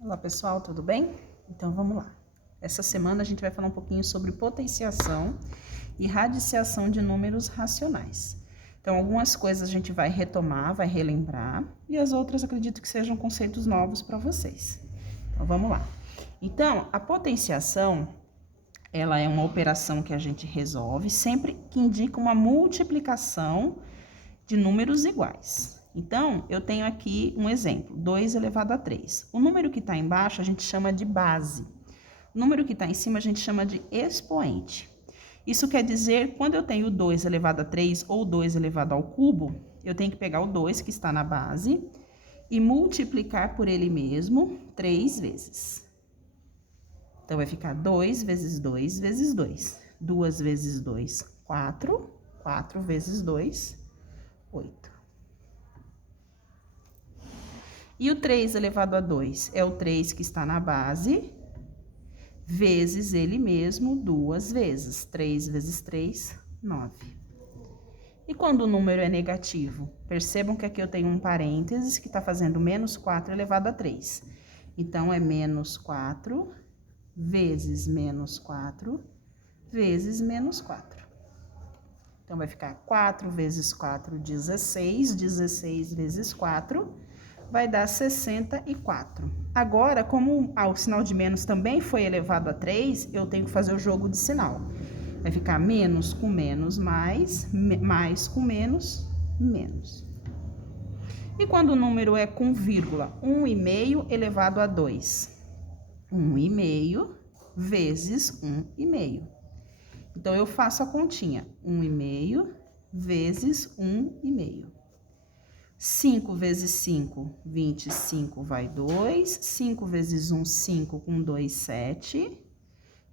Olá pessoal, tudo bem? Então vamos lá. Essa semana a gente vai falar um pouquinho sobre potenciação e radiciação de números racionais. Então algumas coisas a gente vai retomar, vai relembrar, e as outras acredito que sejam conceitos novos para vocês. Então vamos lá. Então, a potenciação, ela é uma operação que a gente resolve sempre que indica uma multiplicação de números iguais. Então, eu tenho aqui um exemplo, 2 elevado a 3. O número que está embaixo a gente chama de base. O número que está em cima a gente chama de expoente. Isso quer dizer, quando eu tenho 2 elevado a 3 ou 2 elevado ao cubo, eu tenho que pegar o 2 que está na base e multiplicar por ele mesmo 3 vezes. Então, vai ficar 2 vezes 2 vezes 2. 2 vezes 2, 4. 4 vezes 2, 8. E o 3 elevado a 2 é o 3 que está na base, vezes ele mesmo 2 vezes. 3 vezes 3, 9. E quando o número é negativo? Percebam que aqui eu tenho um parênteses que está fazendo menos 4 elevado a 3. Então, é menos 4 vezes menos 4 vezes menos 4. Então, vai ficar 4 vezes 4, 16. 16 vezes 4... vai dar 64. Agora, como o sinal de menos também foi elevado a 3, eu tenho que fazer o jogo de sinal. Vai ficar menos com menos mais, mais com menos, menos. E quando o número é com vírgula, 1,5 elevado a 2. 1,5 vezes 1,5. Então, eu faço a continha. 1,5 vezes 1,5. 5 vezes 5, 25, vai 2. 5 vezes 1, 5, com 2, 7.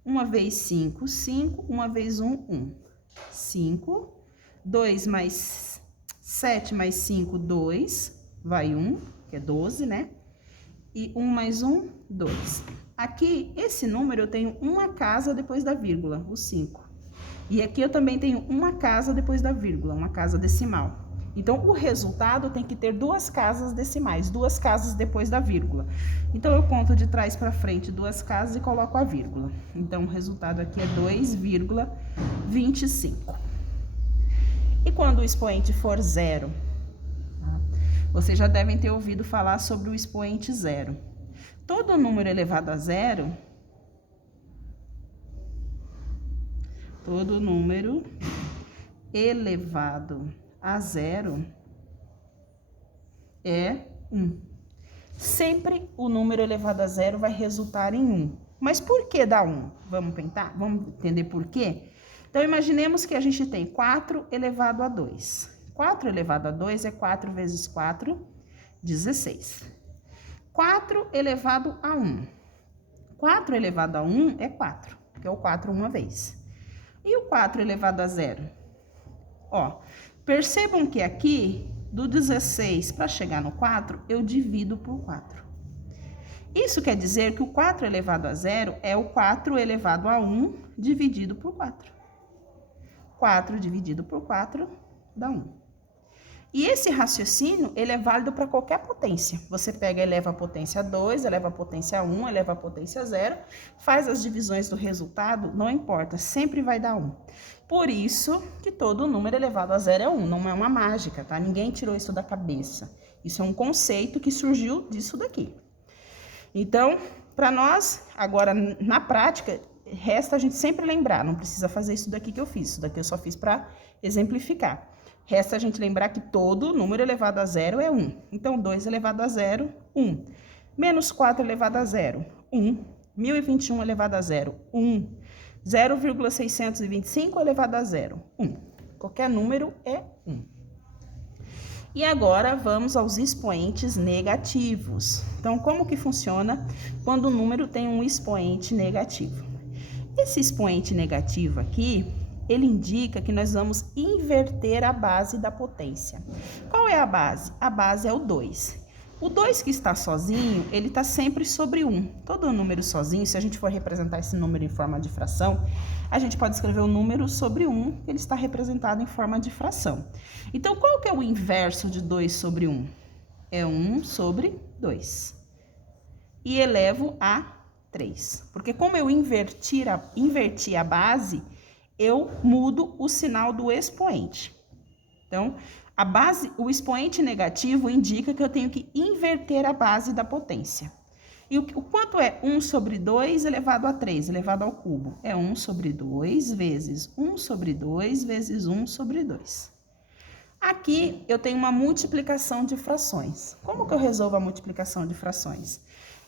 1 vez 5, 5. 1 vez 1, 1. 5. 2 mais 7 mais 5, 2. Vai 1, que é 12, né? E 1 mais 1, 2. Aqui, esse número, eu tenho uma casa depois da vírgula, o 5. E aqui eu também tenho uma casa depois da vírgula, uma casa decimal. Então, o resultado tem que ter duas casas decimais, duas casas depois da vírgula. Então, eu conto de trás para frente duas casas e coloco a vírgula. Então, o resultado aqui é 2,25. E quando o expoente for zero? Vocês já devem ter ouvido falar sobre o expoente zero. Todo número elevado a zero... Todo número elevado a zero é 1. Sempre o número elevado a zero vai resultar em 1. Mas por que dá 1? Vamos tentar? Vamos entender por quê? Então, imaginemos que a gente tem 4 elevado a 2. 4 elevado a 2 é 4 vezes 4, 16. 4 elevado a 1. 4 elevado a 1 é 4, porque é o 4 uma vez. E o 4 elevado a zero? Ó, percebam que aqui, do 16 para chegar no 4, eu divido por 4. Isso quer dizer que o 4 elevado a zero é o 4 elevado a 1 dividido por 4. 4 dividido por 4 dá 1. E esse raciocínio, ele é válido para qualquer potência. Você pega, eleva a potência 2, eleva a potência 1, eleva a potência 0, faz as divisões do resultado, não importa, sempre vai dar 1. Por isso que todo número elevado a zero é 1, não é uma mágica, tá? Ninguém tirou isso da cabeça. Isso é um conceito que surgiu disso daqui. Então, para nós, agora na prática, resta a gente sempre lembrar, não precisa fazer isso daqui que eu fiz, isso daqui eu só fiz para exemplificar. Resta a gente lembrar que todo número elevado a zero é 1. Então, 2 elevado a zero, 1. Menos 4 elevado a zero, 1. 1021 elevado a zero, 1. 0,625 elevado a zero, 1. Qualquer número é 1. E agora, vamos aos expoentes negativos. Então, como que funciona quando o número tem um expoente negativo? Esse expoente negativo aqui, ele indica que nós vamos inverter a base da potência. Qual é a base? A base é o 2. O 2 que está sozinho, ele está sempre sobre 1. Todo número sozinho, se a gente for representar esse número em forma de fração, a gente pode escrever o número sobre 1, ele está representado em forma de fração. Então, qual que é o inverso de 2 sobre 1? É 1 sobre 2. e elevo a 3. Porque como eu inverti a base, eu mudo o sinal do expoente. Então, a base, o expoente negativo indica que eu tenho que inverter a base da potência. E o quanto é 1 sobre 2 elevado a 3, elevado ao cubo? É 1 sobre 2 vezes 1 sobre 2 vezes 1 sobre 2. Aqui eu tenho uma multiplicação de frações. Como que eu resolvo a multiplicação de frações?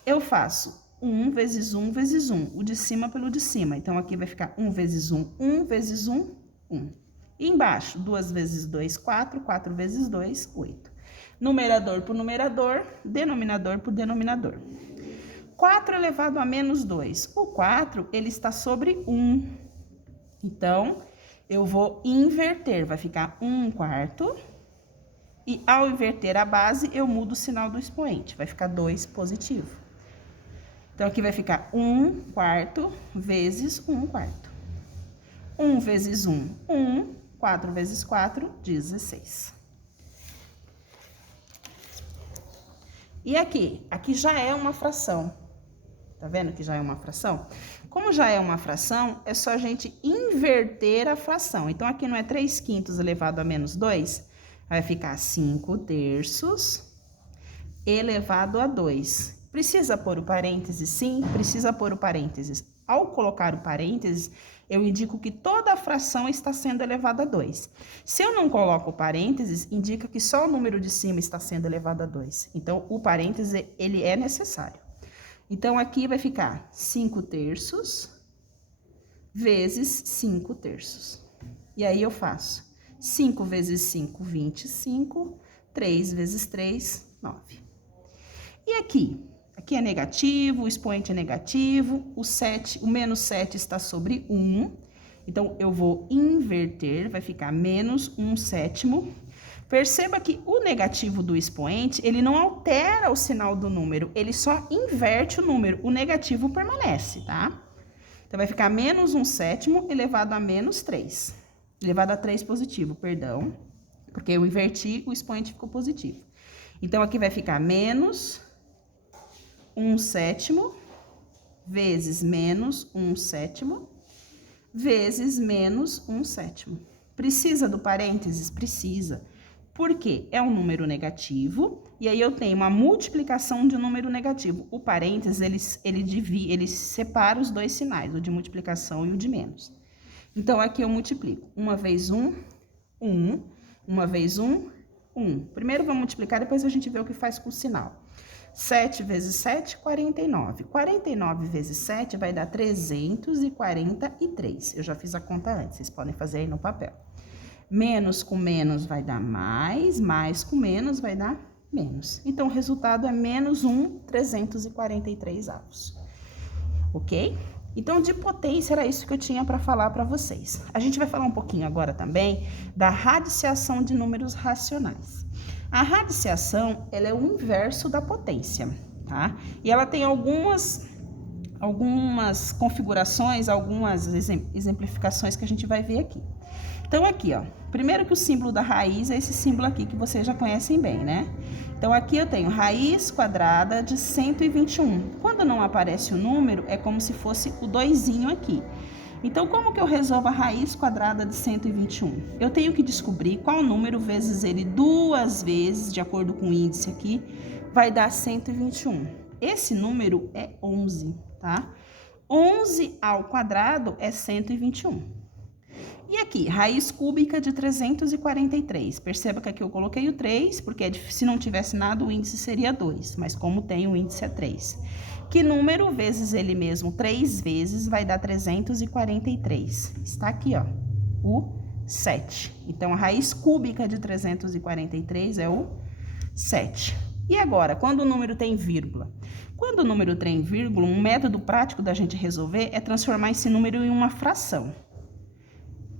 Eu faço 1 vezes 1 vezes 1, o de cima pelo de cima. Então, aqui vai ficar 1 vezes 1, 1 vezes 1, 1. E embaixo, 2 vezes 2, 4, 4 vezes 2, 8. Numerador por numerador, denominador por denominador. 4 elevado a menos 2. O 4, ele está sobre 1. Então, eu vou inverter, vai ficar 1 quarto. E ao inverter a base, eu mudo o sinal do expoente, vai ficar 2 positivo. Então, aqui vai ficar 1 quarto vezes 1 quarto. 1 vezes 1, 1. 4 vezes 4, 16. E aqui? Aqui já é uma fração. Tá vendo que já é uma fração? Como já é uma fração, é só a gente inverter a fração. Então, aqui não é 3 quintos elevado a menos 2? Vai ficar 5 terços elevado a 2. Precisa pôr o parênteses? Sim, precisa pôr o parênteses. Ao colocar o parênteses, eu indico que toda a fração está sendo elevada a 2. Se eu não coloco o parênteses, indica que só o número de cima está sendo elevado a 2. Então, o parênteses, ele é necessário. Então, aqui vai ficar 5 terços vezes 5 terços. E aí, eu faço 5 vezes 5, 25. 3 vezes 3, 9. E aqui? Aqui é negativo, o expoente é negativo, o menos 7 está sobre 1. Então, eu vou inverter, vai ficar menos 1 sétimo. Perceba que o negativo do expoente, ele não altera o sinal do número, ele só inverte o número, o negativo permanece, tá? Então, vai ficar menos 1 sétimo elevado a menos 3. Elevado a 3 positivo, perdão, porque eu inverti, o expoente ficou positivo. Então, aqui vai ficar menos 1 sétimo vezes menos 1 sétimo vezes menos 1 sétimo. Precisa do parênteses? Precisa. Por quê? É um número negativo, e aí eu tenho uma multiplicação de um número negativo. O parênteses, ele separa os dois sinais, o de multiplicação e o de menos. Então, aqui eu multiplico. 1 vezes 1, 1. 1 vezes 1, 1. Primeiro vamos multiplicar, depois a gente vê o que faz com o sinal. 7 vezes 7, 49. 49 vezes 7 vai dar 343. Eu já fiz a conta antes, vocês podem fazer aí no papel. Menos com menos vai dar mais, mais com menos vai dar menos. Então, o resultado é menos 343 avos. Ok? Então, de potência, era isso que eu tinha para falar para vocês. A gente vai falar um pouquinho agora também da radiciação de números racionais. A radiciação, ela é o inverso da potência, tá? E ela tem algumas configurações, algumas exemplificações que a gente vai ver aqui. Então, aqui, ó, primeiro que o símbolo da raiz é esse símbolo aqui que vocês já conhecem bem, né? Então, aqui eu tenho raiz quadrada de 121. Quando não aparece o número, é como se fosse o doisinho aqui. Então, como que eu resolvo a raiz quadrada de 121? Eu tenho que descobrir qual número vezes ele 2 vezes, de acordo com o índice aqui, vai dar 121. Esse número é 11, tá? 11 ao quadrado é 121. E aqui, raiz cúbica de 343. Perceba que aqui eu coloquei o 3, porque se não tivesse nada, o índice seria 2. Mas como tem, o índice é 3. Que número vezes ele mesmo 3 vezes vai dar 343? Está aqui, ó, o 7. Então, a raiz cúbica de 343 é o 7. E agora, quando o número tem vírgula? Quando o número tem vírgula, um método prático da gente resolver é transformar esse número em uma fração.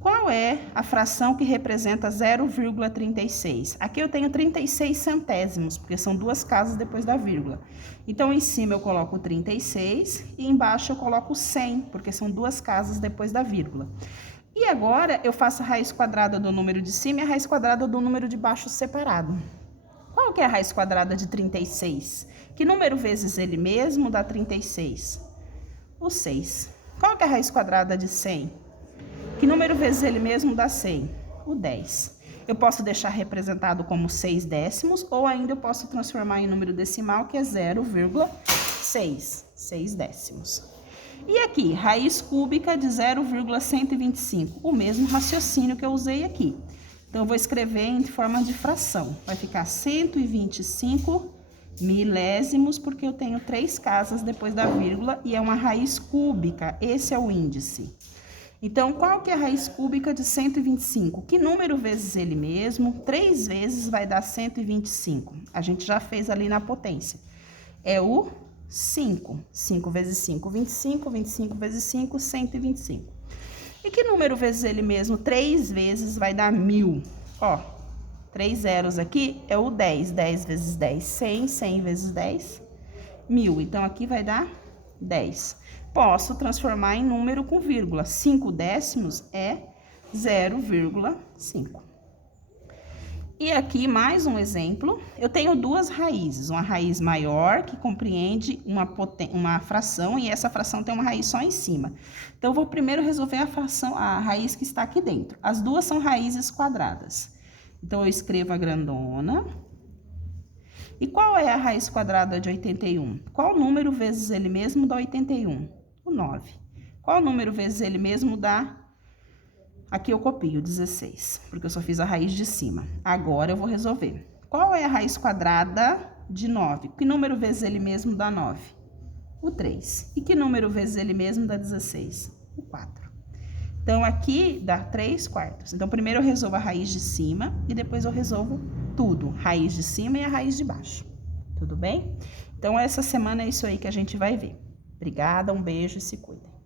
Qual é a fração que representa 0,36? Aqui eu tenho 36 centésimos, porque são 2 casas depois da vírgula. Então, em cima eu coloco 36 e embaixo eu coloco 100, porque são 2 casas depois da vírgula. E agora eu faço a raiz quadrada do número de cima e a raiz quadrada do número de baixo separado. Qual que é a raiz quadrada de 36? Que número vezes ele mesmo dá 36? O 6. Qual que é a raiz quadrada de 100? Que número vezes ele mesmo dá 100? O 10. Eu posso deixar representado como 6 décimos ou ainda eu posso transformar em número decimal, que é 0,6. 6 décimos. E aqui, raiz cúbica de 0,125. O mesmo raciocínio que eu usei aqui. Então, eu vou escrever em forma de fração. Vai ficar 125 milésimos, porque eu tenho 3 casas depois da vírgula e é uma raiz cúbica. Esse é o índice. Então, qual que é a raiz cúbica de 125? Que número vezes ele mesmo? 3 vezes vai dar 125. A gente já fez ali na potência. É o 5. 5 vezes 5, 25. 25 vezes 5, 125. E que número vezes ele mesmo? 3 vezes vai dar 1000. Ó, 3 zeros aqui é o 10. 10 vezes 10, 100. 100 vezes 10, 1000. Então, aqui vai dar 10. Posso transformar em número com vírgula. 5 décimos é 0,5. E aqui mais um exemplo. Eu tenho duas raízes. Uma raiz maior, que compreende uma fração, e essa fração tem uma raiz só em cima. Então, eu vou primeiro resolver a raiz que está aqui dentro. As duas são raízes quadradas. Então, eu escrevo a grandona. E qual é a raiz quadrada de 81? Qual número vezes ele mesmo dá 81? O 9. Qual número vezes ele mesmo dá... Aqui eu copio 16, porque eu só fiz a raiz de cima. Agora eu vou resolver. Qual é a raiz quadrada de 9? Que número vezes ele mesmo dá 9? O 3. E que número vezes ele mesmo dá 16? O 4. Então, aqui dá 3 quartos. Então, primeiro eu resolvo a raiz de cima e depois eu resolvo tudo. Raiz de cima e a raiz de baixo. Tudo bem? Então, essa semana é isso aí que a gente vai ver. Obrigada, um beijo e se cuidem.